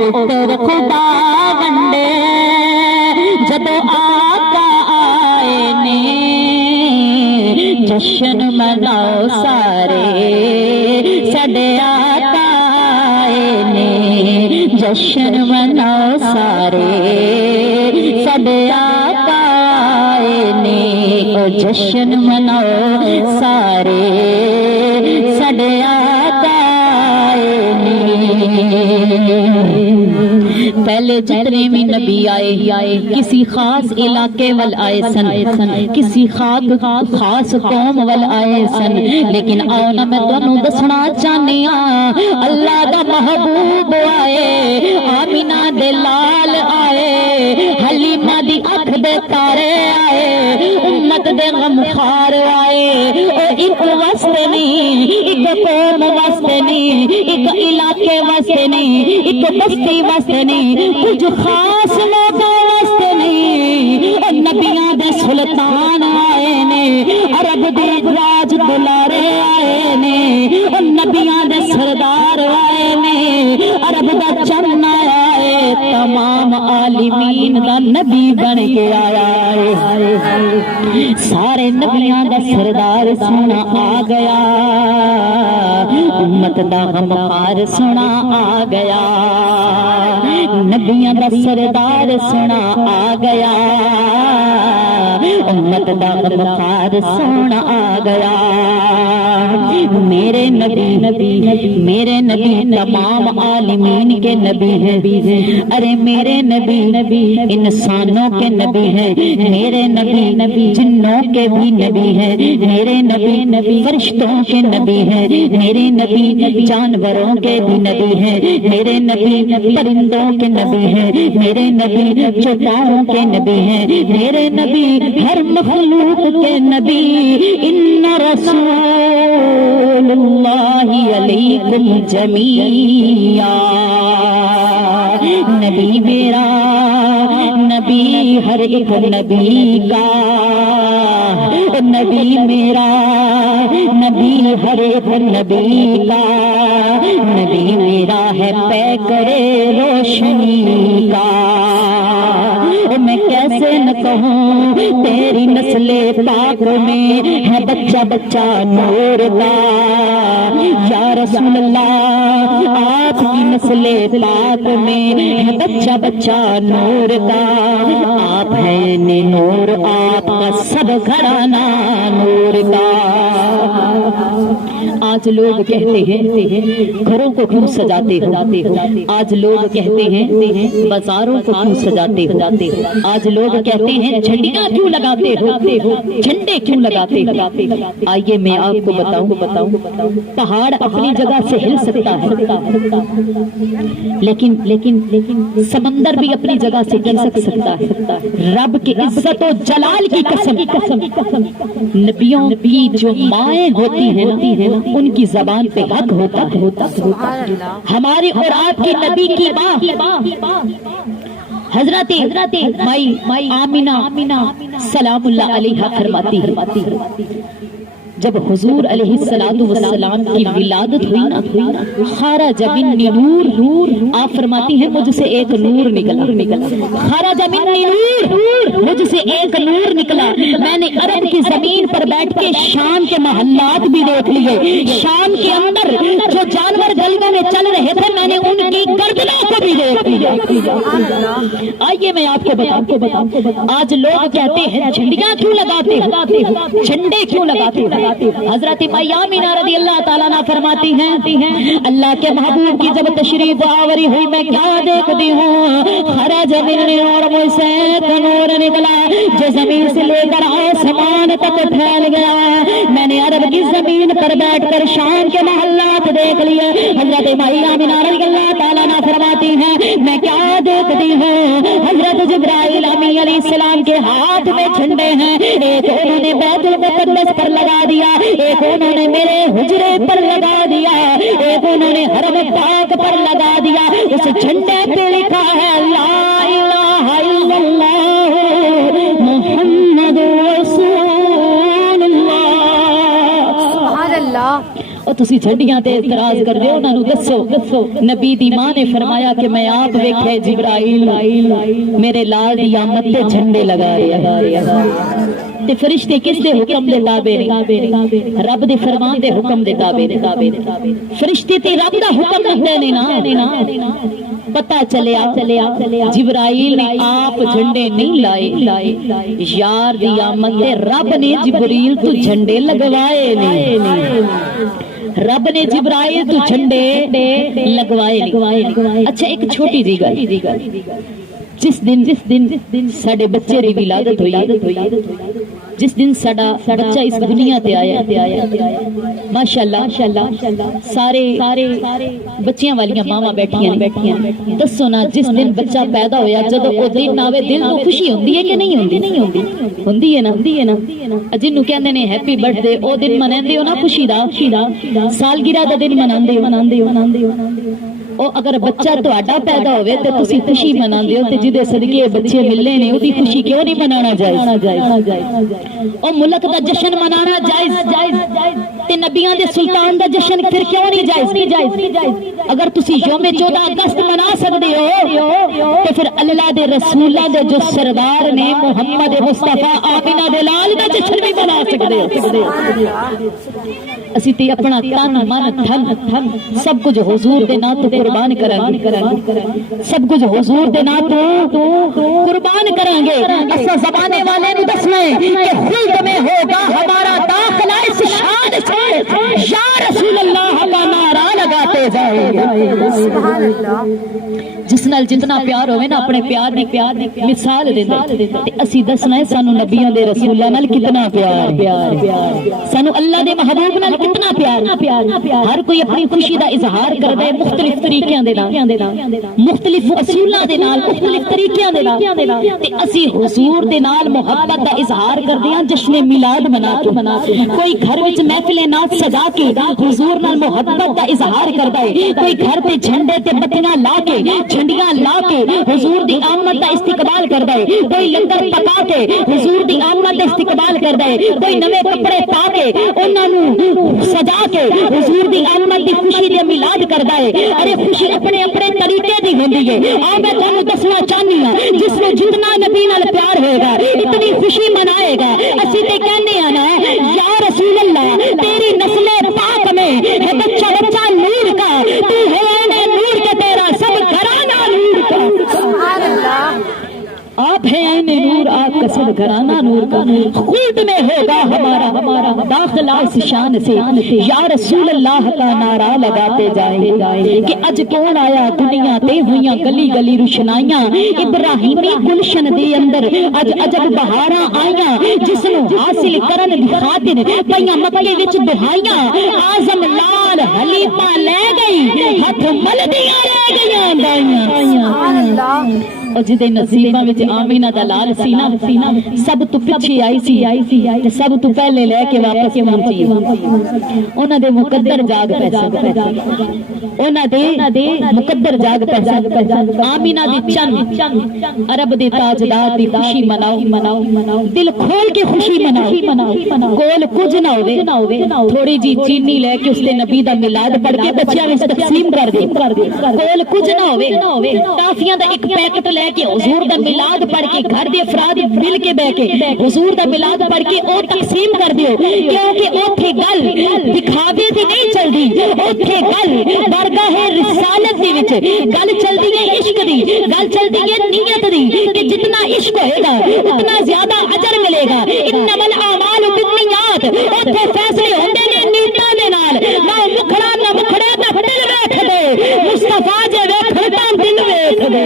پتر خدا ونڈے جدو آقا آئے نے جشن مناؤ سارے سڈے آقا آئے نے جشن مناؤ سارے سڈے آقا آئے نے جشن مناؤ سارے سڈے آقا آئے نے پہلے جتنے بھی نبی آئے کسی خاص علاقے وال آئے سن کسی خاص قوم وال آئے سن لیکن آؤ نا میں تانوں دسنا چاہنی ہاں اللہ دا محبوب آئے آمینہ دے لال آئے حلیمہ دی اکھ دے تارے آئے امت دے غمخار آئے ایک واسطے نہیں ایک قوم واسطے نہیں ایک علاقے واسطے نہیں ایک بستی واسطے نہیں کچھ خاص لوگوں واسطے نہیں نبیاں دے سلطان آئے نے عرب دے راج دلارے آئے نے نبیاں دے سردار آئے نے عرب دا چن آئے تمام عالمین دا نبی بن کے آیا ہے سارے نبیاں دا سردار سونا آ گیا امت دا غمخار سونا آ گیا نبیاں دا سردار سونا آ گیا امت دا غمخار سونا آ گیا میرے نبی تمام عالمین کے نبی ہیں ارے میرے نبی انسانوں کے نبی ہیں میرے نبی جنوں کے بھی نبی ہیں میرے نبی فرشتوں کے نبی ہیں میرے نبی جانوروں کے بھی نبی ہیں میرے نبی پرندوں کے نبی ہیں میرے نبی چوپاؤں کے نبی ہیں میرے نبی ہر مخلوق کے نبی ان رسول اللہ علیکم جمیعا نبی میرا نبی ہر ایک نبی کا نبی میرا نبی ہر ایک نبی کا نبی میرا ہے پیکرے روشنی کا میں کیسے نہ کہوں تیری نسل پاک میں ہے بچہ بچہ نور کا یا رسول اللہ آپ کی نسل پاک میں ہے بچہ بچہ نور کا آپ ہیں نور آپ کا سب گھرانہ نور کا آج لوگ کہتے ہیں گھروں کو کیوں سجاتے ہو آج لوگ کہتے ہیں بازاروں کو کیوں سجاتے ہو آج لوگ کہتے ہیں جھنڈیاں کیوں لگاتے ہو جھنڈے کیوں لگاتے ہو آئیے میں آپ کو بتاؤں پہاڑ اپنی جگہ سے ہل سکتا ہے لیکن سمندر بھی اپنی جگہ سے کھسک سکتا ہے رب کی عزت و جلال کی قسم نبیوں کی جو مائیں ہوتی ہیں ان کی زبان پہ حق ہوتا ہماری اور آپ کی نبی کی ماں حضرت مائی آمینہ سلام اللہ علیہا فرماتی جب حضور علیہ السلام کی ولادت ہوئی نا خرج منی نور آپ فرماتی ہیں مجھ سے ایک نور نکلا خرج منی نور مجھ سے ایک نور نکلا میں نے عرب کی زمین پر بیٹھ کے شام کے محلات بھی دیکھ لیے شام کے اندر جو جانور گلیوں میں چل رہے تھے میں نے ان کی گردنوں کو بھی دیکھ لیا آئیے میں آپ کو بتاؤں آج لوگ کہتے ہیں جھنڈیاں کیوں لگاتے ہو جھنڈے کیوں لگاتے ہو حضرت آمینہ رضی اللہ تعالیٰ عنہ فرماتی ہیں اللہ کے محبوب کی جب تشریف آوری ہوئی میں کیا دیکھتی ہوں خرج منی نور مجھ سے ایک نور نکلا جو زمین سے لے کر آسمان تک پھیل گیا میں نے عرب کی زمین پر بیٹھ کر شام کے محلات دیکھ لیے حضرت آمینہ رضی اللہ تعالیٰ عنہ فرماتی ہیں میں کیا دیکھتی ہوں حضرت جبرائیل امین علیہ السلام کے ہاتھ میں جھنڈے ہیں ایک انہوں نے بیت المقدس پر لگا دیا ایک انہوں نے میرے حجرے پر لگا دیا ایک انہوں نے حرم پاک پر لگا دیا اس جھنڈے پہ لکھا ہے لا الہ الا اللہ محمد رسول اللہ تسی جھنڈیاں تے اعتراض کر دے ہو، انہاں نو دسو نبی دی ماں نے فرمایا کہ میں آپ ویکھے جبرائیل میرے لال دی آمد تے جھنڈے لگا رہے تے فرشتے کس دے حکم دے تابع نے؟ رب دے فرمان دے حکم دے تابع نے۔ فرشتے تے رب دا حکم منتے نے نا۔ پتہ چلیا جبرائیل نے آپ جھنڈے نہیں لائے، یار دی آمد تے رب نے جبریل تو جھنڈے لگوائے نے، رب نے جبرائیل تو جھنڈے لگوائے نے۔ اچھا ایک چھوٹی جی گل، جس دن ساڈے بچے دی ولادت ہوئی، جس دن ساڈا بچہ اس دنیا تے آیا، ماشاءاللہ سارے بچیاں والیاں ماواں بیٹھیاں نے، دسو نا جس دن بچہ پیدا ہویا جدوں او دن آوے دل نو خوشی ہوندی ہے کہ نہیں ہوندی ہے نا؟ جنوں کہندے نے ہیپی برتھ ڈے، او دن مناندے ہو نا خوشی دا، سالگرہ دا دن مناندے ہو۔ او اگر بچہ تہاڈا پیدا ہوئے تے تسی خوشی مناندے ہو تے جدے صدقے بچے ملنے نے اودی خوشی کیوں نہیں منانا جائز؟ او ملک دا جشن منانا جائز تے نبیاں دے سلطان دا جشن پھر کیوں نہیں جائز؟ اگر تسی یوم 14 اگست منا سکدے ہو تے پھر اللہ دے رسولاں دے جو سردار نے محمد مصطفیٰ آمینہ دے لال دا جشن بھی منا سکدے ہو۔ اسی تے اپنا تن من دھن سب کچھ حضور دے نام تو قربان کریں گے، سب کچھ حضور دے نام تو قربان کریں گے۔ اسا زمانے والے نو دسنا ہے کہ خلد میں ہوگا ہمارا داخلہ اس شان سے، یا رسول اللہ کا نعرہ لگاتے جائیں گے۔ جس نال جتنا پیار ہوئے نا اپنے پیار دی مثال دے اسی دسنا ہے سانو نبیوں دے رسولاں نال کتنا پیار، سانو اللہ دے محبوب نال کتنا پیار۔ ہر کوئی اپنی خوشی دا اظہار کردا ہے مختلف طریقیاں دے نال، مختلف اصولاں دے نال، مختلف طریقیاں دے نال، تے اسی حضور دے نال محبت دا اظہار کردے ہاں جشن میلاد منا کے۔ کوئی گھر وچ محفل نعت سجا کے حضور نال محبت دا اظہار کردا ہے، کوئی گھر تے جھنڈے تے بتیاں لا کے جھنڈیاں لا کے حضور دی آمد دا استقبال کردا ہے، کوئی لنگر پکا کے حضور دی آمد دا استقبال کردا ہے، کوئی نوے کپڑے پا کے انہاں نوں سجا کے حضور دی آمد دی خوشی دے میلاد کردا ہے۔ ارے خوشی اپنے اپنے طریقے دی ہوندی ہے۔ آ میں تانوں دسنا چاہنی ہاں جس نوں جتنا نبی نال پیار ہوئے گا اتنی خوشی منائے گا۔ اسی تے کہندے ہاں نا یا رسول اللہ تیری نسل پاک میں ہے بچہ بچہ نور کا، تو ہے نور کے تیرا سب گھرانہ نور کا۔ سبحان اللہ، آپ ہیں نور، آپ کا سب گھرانہ نور کا۔ خلد میں ہوگا ہمارا داخلہ اس شان سے، یا رسول اللہ کا نعرہ لگاتے جائیں کہ اج کون آیا دنیا تے ہویاں گلی گلی روشنائیاں، ابراہیمی گلشن دے اندر اج عجب بہاراں آئیاں، جس نو حاصل کرن دی خاطر پیاں مکے وچ دہائیاں، اعظم لال حلیمہ لے گئی ہاتھ ملدیاں رہ گئیاں دائیاں۔ سبحان اللہ، اور جدے نصیباں وچ آمینہ دا لال سینہ سب تو پچھے آئی سی تے سب تو پہلے لے کے واپس پہنچی۔ انہاں دے مقدر جاگ پیسے، انہاں دے مقدر جاگ پیسے، آمینہ دی چن عرب دے تاجدار دی خوشی مناؤ، دل کھول کے خوشی مناؤ، کول کچھ نہ ہوے، تھوڑی جی چینی لے کے اس تے نبی دا میلاد پڑھ کے بچیاں وچ تقسیم کر دے، کول کچھ نہ ہوے، ٹافیاں دا ایک پیکٹ لے کے حضور دا میلاد پڑھ کے گھر دے افراد مل کے بیٹھ کے حضور دا میلاد پڑھ کے او تقسیم کر دیو، کیونکہ اوتھے گل دکھاوے دی نہیں چلدی، اوتھے گل بارگاہ رسالت دی وچ گل چلدی ہے عشق دی، گل چلدی ہے نیت دی کہ جتنا عشق ہوئے گا اتنا زیادہ اجر ملے گا۔ انما الاعمال بالنیات، اوتھے فیصلے ہوندے نے نیتاں دے نال، نہ مکھڑا نہ مکھڑے دا دل ویکھ دے، مصطفیٰ جے ویکھن تاں دل ویکھ دے،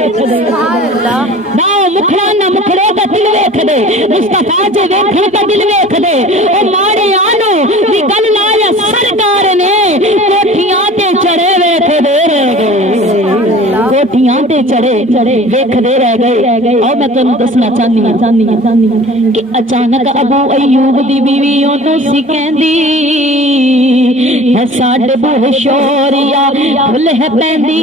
نہ مکھڑا نہ مکھڑے دا دل ویکھ دے، مصطفیٰ جے ویکھن دا دل ویکھ دے۔ او ماڑے آنو دی گل لایا سرکار نے کوٹھیاں تے چڑھے ویکھ دے رہ گئے، کوٹھیاں تے چڑھے ویکھ دے رہ گئے۔ اور میں تانوں دسنا چاہنی ہاں کہ اچانک ابو ایوب دی بیوی اونوں سی کہندی ہے ساڈے بوہ شوریا بھل ہے پیندی،